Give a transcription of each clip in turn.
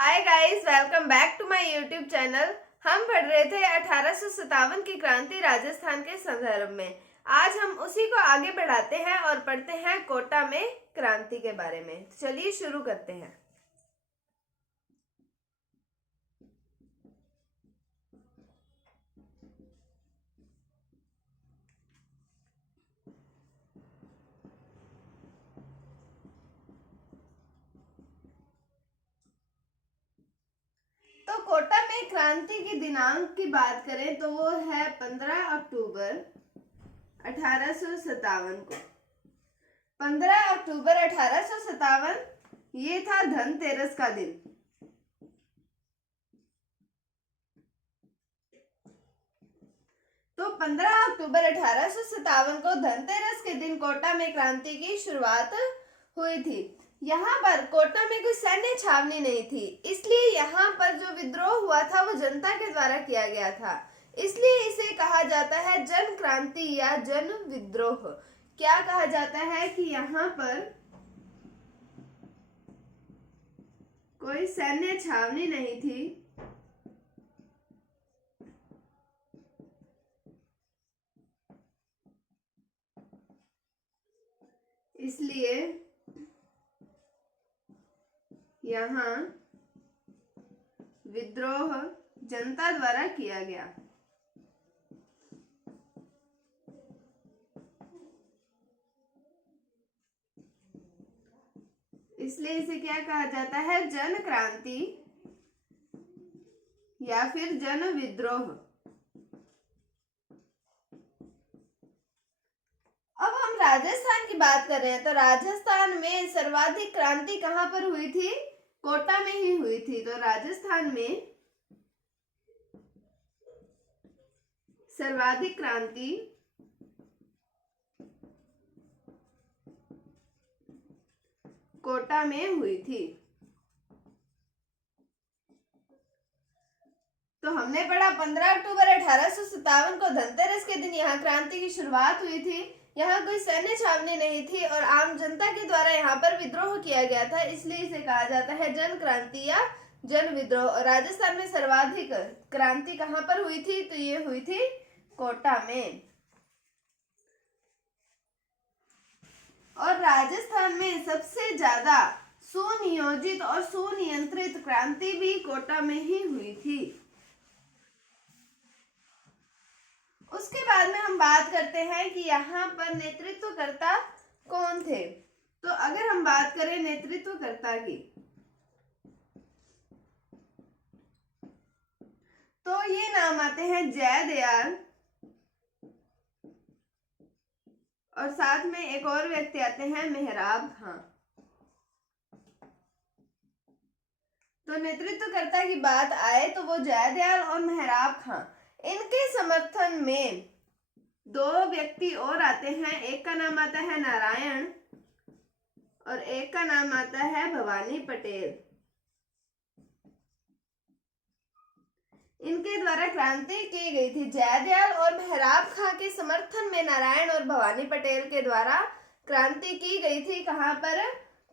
Hi guys, welcome back to my YouTube channel. हम पढ़ रहे थे 1857 की क्रांति राजस्थान के संदर्भ में। आज हम उसी को आगे बढ़ाते हैं और पढ़ते हैं कोटा में क्रांति के बारे में। तो चलिए शुरू करते हैं। तो कोटा में क्रांति की दिनांक की बात करें तो वो है 15 अक्टूबर 1857 को। 15 अक्टूबर 1857 ये था धनतेरस का दिन। तो 15 अक्टूबर 1857 को धनतेरस के दिन कोटा में क्रांति की शुरुआत हुई थी। यहाँ पर कोटा में कोई सैन्य छावनी नहीं थी, इसलिए यहाँ पर जो विद्रोह हुआ था वो जनता के द्वारा किया गया था। इसलिए इसे कहा जाता है जन क्रांति या जन विद्रोह। क्या कहा जाता है कि यहाँ पर कोई सैन्य छावनी नहीं थी, इसलिए यहाँ विद्रोह जनता द्वारा किया गया। इसलिए इसे क्या कहा जाता है? जन क्रांति या फिर जन विद्रोह। अब हम राजस्थान की बात कर रहे हैं, तो राजस्थान में सर्वाधिक क्रांति कहां पर हुई थी? कोटा में ही हुई थी। तो राजस्थान में सर्वाधिक क्रांति कोटा में हुई थी। तो हमने पढ़ा 15 अक्टूबर 1857 को धनतेरस के दिन यहाँ क्रांति की शुरुआत हुई थी। यहाँ कोई सैन्य छावनी नहीं थी और आम जनता के द्वारा यहाँ पर विद्रोह किया गया था, इसलिए इसे कहा जाता है जन क्रांति या जन विद्रोह। और राजस्थान में सर्वाधिक क्रांति कहाँ पर हुई थी? तो ये हुई थी कोटा में। और राजस्थान में सबसे ज्यादा सुनियोजित और सुनियंत्रित क्रांति भी कोटा में ही हुई थी। उसके बाद में हम बात करते हैं कि यहाँ पर नेतृत्वकर्ता कौन थे। तो अगर हम बात करें नेतृत्वकर्ता की, तो ये नाम आते हैं जयदयाल, और साथ में एक और व्यक्ति आते हैं मेहराब खां। तो नेतृत्वकर्ता की बात आए तो वो जयदयाल और मेहराब खां। इनके समर्थन में दो व्यक्ति और आते हैं। एक का नाम आता है नारायण और एक का नाम आता है भवानी पटेल। इनके द्वारा क्रांति की गई थी। जयदयाल और मेहराब खां के समर्थन में नारायण और भवानी पटेल के द्वारा क्रांति की गई थी। कहां पर?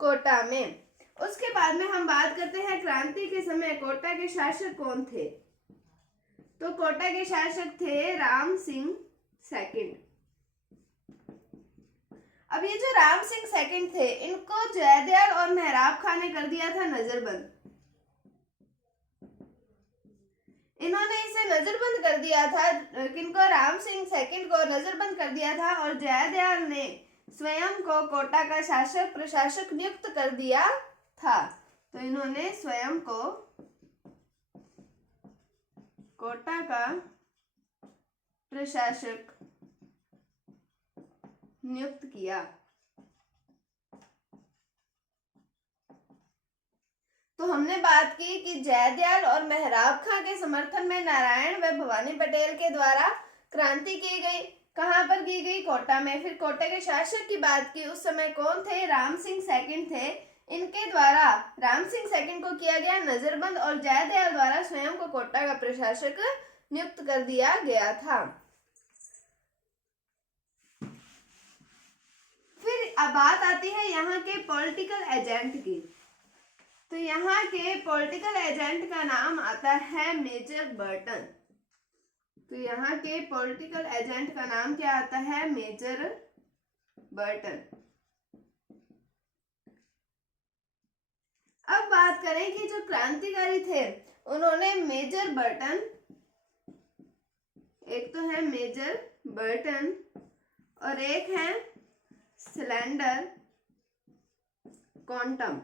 कोटा में। उसके बाद में हम बात करते हैं क्रांति के समय कोटा के शासक कौन थे। तो कोटा के शासक थे राम सिंह सेकंड। अब ये जो राम सिंह सेकंड थे, इनको जयदयाल और मेहराब खां ने कर दिया था नजरबंद। इन्होंने इसे नजरबंद कर दिया था। किनको? राम सिंह सेकंड को नजरबंद कर दिया था और जयदयाल ने स्वयं को कोटा का शासक प्रशासक नियुक्त कर दिया था। तो इन्होंने स्वयं को कोटा का प्रशासक नियुक्त किया। तो हमने बात की कि जयदयाल और मेहराब खां के समर्थन में नारायण व भवानी पटेल के द्वारा क्रांति की गई। कहां पर की गई? कोटा में। फिर कोटा के शासक की बात की, उस समय कौन थे? राम सिंह सेकंड थे। इनके द्वारा राम सिंह सेकंड को किया गया नजरबंद और जयदयाल द्वारा स्वयं को कोटा का प्रशासक नियुक्त कर दिया गया था। फिर अब बात आती है यहाँ के पॉलिटिकल एजेंट की। तो यहाँ के पॉलिटिकल एजेंट का नाम आता है मेजर बर्टन। तो यहाँ के पॉलिटिकल एजेंट का नाम क्या आता है? Major Burton. अब बात करें कि जो क्रांतिकारी थे उन्होंने मेजर बर्टन, एक तो है मेजर बर्टन और एक है सिलेंडर क्वांटम।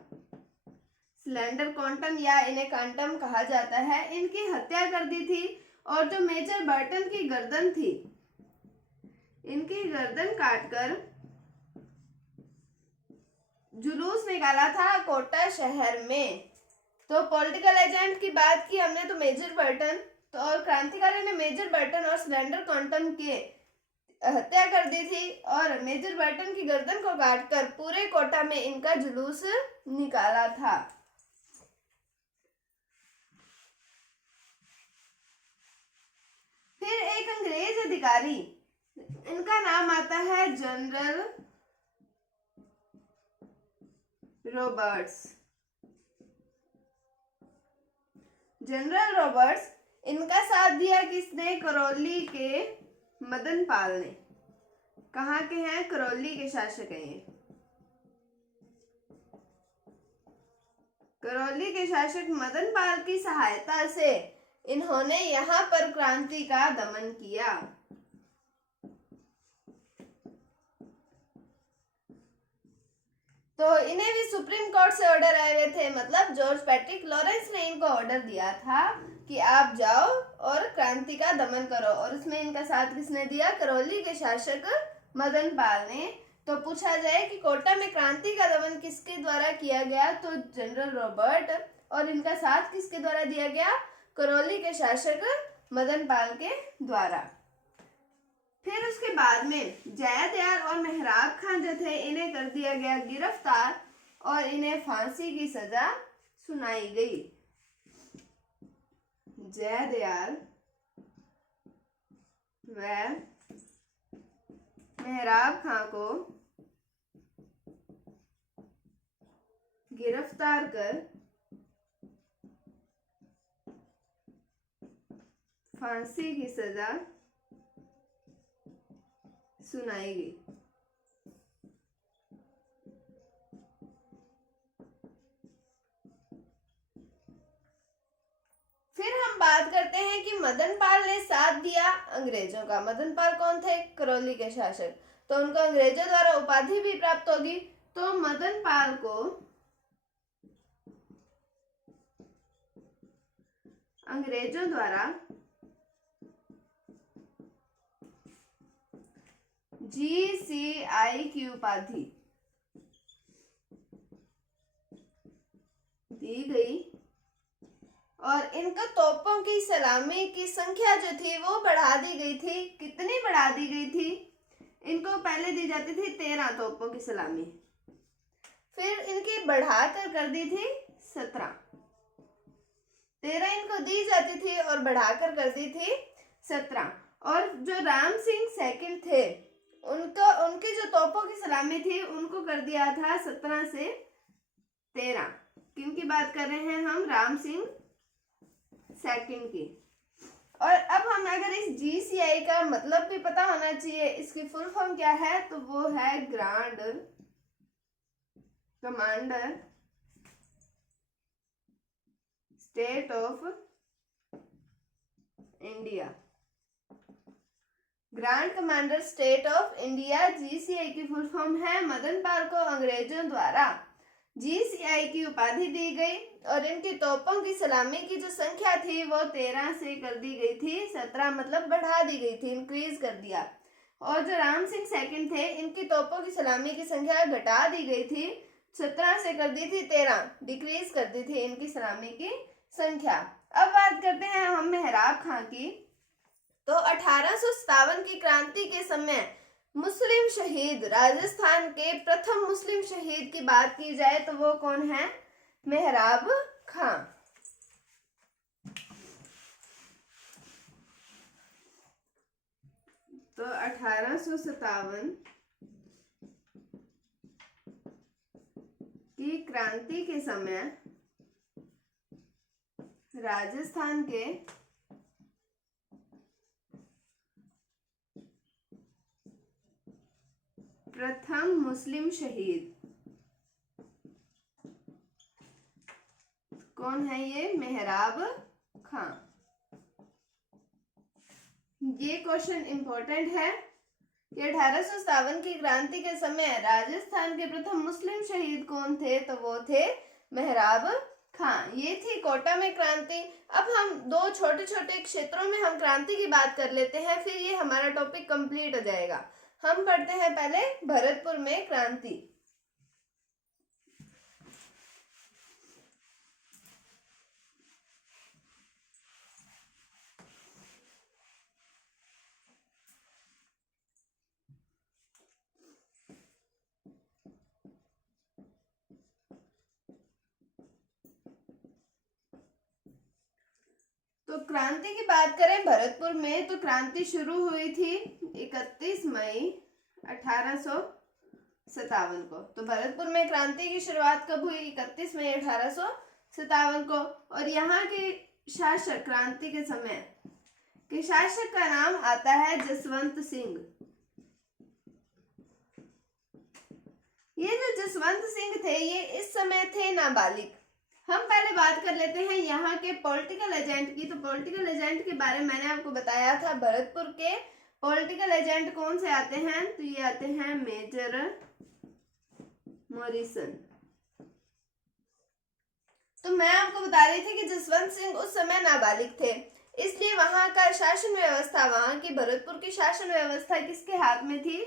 सिलेंडर क्वांटम या इन्हें क्वांटम कहा जाता है, इनकी हत्या कर दी थी। और जो मेजर बर्टन की गर्दन थी, इनकी गर्दन काटकर जुलूस निकाला था कोटा शहर में। तो पॉलिटिकल एजेंट की बात की हमने, तो मेजर बर्टन, तो और क्रांतिकारी ने मेजर बर्टन और सिलेंडर क्वांटम के हत्या कर दी थी और मेजर बर्टन की गर्दन को काटकर पूरे कोटा में इनका जुलूस निकाला था। फिर एक अंग्रेज अधिकारी, इनका नाम आता है जनरल रॉबर्ट्स। जनरल रॉबर्ट्स, इनका साथ दिया किसने? करौली के मदन पाल ने। कहाँ के हैं? करौली के शासक हैं ये। करौली के शासक मदन पाल की सहायता से इन्होंने यहाँ पर क्रांति का दमन किया। तो इन्हें भी सुप्रीम कोर्ट से ऑर्डर आए हुए थे, मतलब जॉर्ज पैट्रिक लॉरेंस ने इनको ऑर्डर दिया था कि आप जाओ और क्रांति का दमन करो। और उसमें इनका साथ किसने दिया? करौली के शासक मदन पाल ने। तो पूछा जाए कि कोटा में क्रांति का दमन किसके द्वारा किया गया, तो जनरल रॉबर्ट। और इनका साथ किसके द्वारा दिया गया? करौली के शासक मदन पाल के द्वारा। फिर उसके बाद में जयदयाल और मेहराब खान जो थे, इन्हें कर दिया गया गिरफ्तार और इन्हें फांसी की सजा सुनाई गई। जयदयाल व मेहराब खान को गिरफ्तार कर फांसी की सजा सुनाई गई। फिर हम बात करते हैं कि मदन पाल ने साथ दिया अंग्रेजों का। मदन पाल कौन थे? करौली के शासक। तो उनको अंग्रेजों द्वारा उपाधि भी प्राप्त होगी। तो मदन पाल को अंग्रेजों द्वारा GCI की उपाधि दी गई और इनको तोपों की सलामी की संख्या जो थी वो बढ़ा दी गई थी। कितनी बढ़ा दी गई थी? इनको पहले दी जाती थी 13 तोपों की सलामी, फिर इनकी बढ़ाकर कर दी थी 17। 13 इनको दी जाती थी और बढ़ाकर कर दी थी 17। और जो राम सिंह सेकंड थे, उनकी जो तोपों की सलामी थी उनको कर दिया था 17 से 13। किनकी बात कर रहे हैं हम? राम सिंह सेकंड की। और अब हम अगर इस GCI का मतलब भी पता होना चाहिए, इसकी फुल फॉर्म क्या है, तो वो है grand commander state of India. Grand commander state of India GCI की फुल फॉर्म है। मदन पाल को अंग्रेजों द्वारा GCI की उपाधि दी गई और इनकी तोपों की सलामी की जो संख्या थी वो 13 से कर दी गई थी 17, मतलब बढ़ा दी गई थी, इंक्रीज कर दिया। और जो राम सिंह सेकंड थे, इनकी तोपों की सलामी की संख्या घटा दी गई थी, 17 से कर दी थी 13, डिक्रीज कर दी थी इनकी सलामी की संख्या। अब बात करते हैं हम मेहराब खां की। तो 1857 की क्रांति के समय मुस्लिम शहीद, राजस्थान के प्रथम मुस्लिम शहीद की बात की जाए तो वो कौन है? मेहराब खां। तो 1857 की क्रांति के समय राजस्थान के प्रथम मुस्लिम शहीद कौन है? ये मेहराब खां। ये क्वेश्चन इंपॉर्टेंट है कि 1857 की क्रांति के समय राजस्थान के प्रथम मुस्लिम शहीद कौन थे? तो वो थे मेहराब खां। ये थी कोटा में क्रांति। अब हम दो छोटे छोटे क्षेत्रों में हम क्रांति की बात कर लेते हैं, फिर ये हमारा टॉपिक कंप्लीट हो जाएगा। हम पढ़ते हैं पहले भरतपुर में क्रांति। तो क्रांति की बात करें भरतपुर में, तो क्रांति शुरू हुई थी 31 मई 1857 को। तो भरतपुर में क्रांति की शुरुआत कब हुई? 31 मई 1857 को। और यहाँ के शासक, क्रांति के समय के शासक का नाम आता है जसवंत सिंह। ये जो जसवंत सिंह थे, ये इस समय थे नाबालिग। हम पहले बात कर लेते हैं यहाँ के पॉलिटिकल एजेंट की। तो पॉलिटिकल एजेंट के बारे में मैंने आपको बताया था। भरतपुर के पॉलिटिकल एजेंट कौन से आते हैं? तो ये आते हैं मेजर मॉरिसन। तो मैं आपको बता रही थी कि जसवंत सिंह उस समय नाबालिग थे, इसलिए वहां का शासन व्यवस्था, वहां की भरतपुर की शासन व्यवस्था किसके हाथ में थी?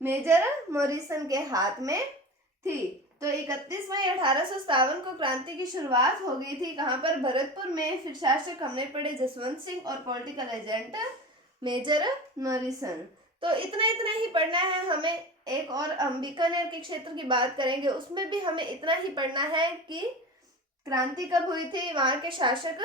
मेजर मॉरिसन के हाथ में थी। तो 31 मई 1857 को क्रांति की शुरुआत हो गई थी। कहां पर? भरतपुर में। फिर शासक हमने पढ़े जसवंत सिंह और पॉलिटिकल एजेंट मेजर मॉरिसन। तो इतना ही पढ़ना है हमें। एक और हम बीकानेर के क्षेत्र की बात करेंगे, उसमें भी हमें इतना ही पढ़ना है कि क्रांति कब हुई थी, वहां के शासक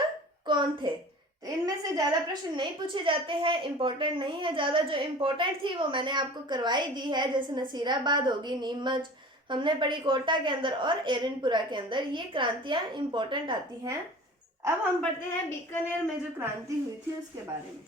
कौन थे। तो इनमें से ज्यादा प्रश्न नहीं पूछे जाते हैं, इंपॉर्टेंट नहीं है ज्यादा। जो इंपॉर्टेंट थी वो मैंने आपको करवाई दी है, जैसे नसीराबाद होगी, नीमच हमने पढ़ी, कोटा के अंदर और एरनपुरा के अंदर ये क्रांतियां इंपॉर्टेंट आती हैं। अब हम पढ़ते हैं बीकानेर में जो क्रांति हुई थी उसके बारे में।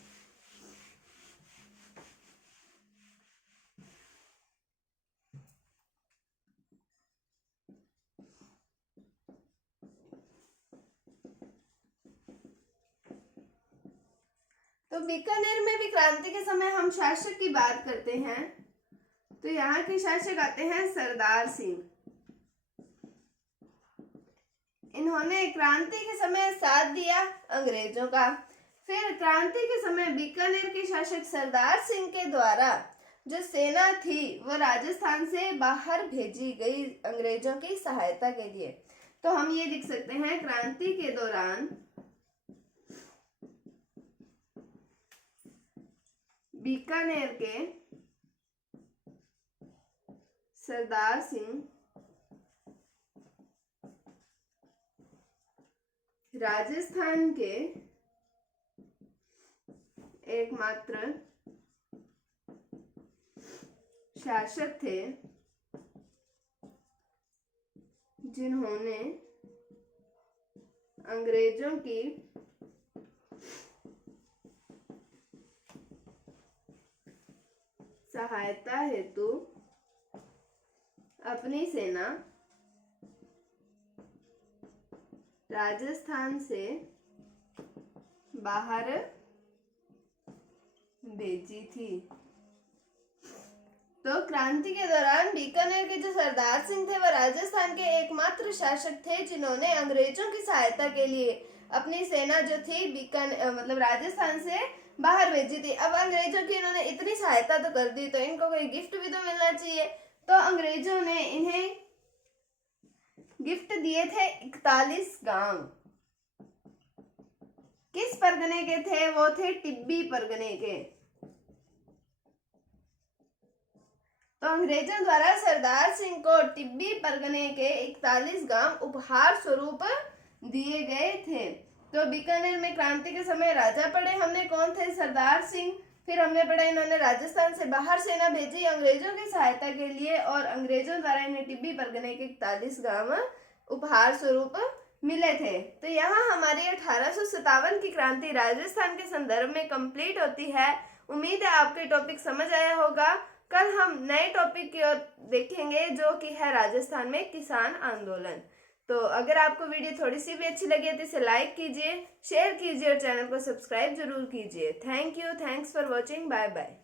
तो बीकानेर में भी क्रांति के समय हम शासक की बात करते हैं, तो यहाँ के शासक आते हैं सरदार सिंह। इन्होंने क्रांति के समय साथ दिया अंग्रेजों का। फिर क्रांति के समय बीकानेर के शासक सरदार सिंह के द्वारा जो सेना थी वो राजस्थान से बाहर भेजी गई अंग्रेजों की सहायता के लिए। तो हम ये लिख सकते हैं, क्रांति के दौरान बीकानेर के सरदार सिंह राजस्थान के एकमात्र शासक थे जिन्होंने अंग्रेजों की सहायता हेतु अपनी सेना राजस्थान से बाहर भेजी थी। तो क्रांति के दौरान बीकानेर के जो सरदार सिंह थे वह राजस्थान के एकमात्र शासक थे जिन्होंने अंग्रेजों की सहायता के लिए अपनी सेना जो थी बीकानेर मतलब राजस्थान से बाहर भेजी थी। अब अंग्रेजों की इन्होंने इतनी सहायता तो कर दी, तो इनको कोई गिफ्ट भी तो मिलना चाहिए। तो अंग्रेजों ने इन्हें गिफ्ट दिए थे 41 गांव। किस परगने के थे? वो थे टिब्बी परगने के। तो अंग्रेजों द्वारा सरदार सिंह को टिब्बी परगने के 41 गांव उपहार स्वरूप दिए गए थे। तो बीकानेर में क्रांति के समय राजा पड़े हमने कौन थे? सरदार सिंह। फिर हमने पढ़ा इन्होंने राजस्थान से बाहर सेना भेजी अंग्रेजों की सहायता के लिए और अंग्रेजों द्वारा इन्हें टिब्बी परगने के 41 गांव उपहार स्वरूप मिले थे। तो यहाँ हमारी 1857 की क्रांति राजस्थान के संदर्भ में कंप्लीट होती है। उम्मीद है आपके टॉपिक समझ आया होगा। कल हम नए टॉपिक की ओर देखेंगे जो कि है राजस्थान में किसान आंदोलन। तो अगर आपको वीडियो थोड़ी सी भी अच्छी लगी है तो इसे लाइक कीजिए, शेयर कीजिए और चैनल को सब्सक्राइब जरूर कीजिए। Thank you, thanks for watching, bye bye.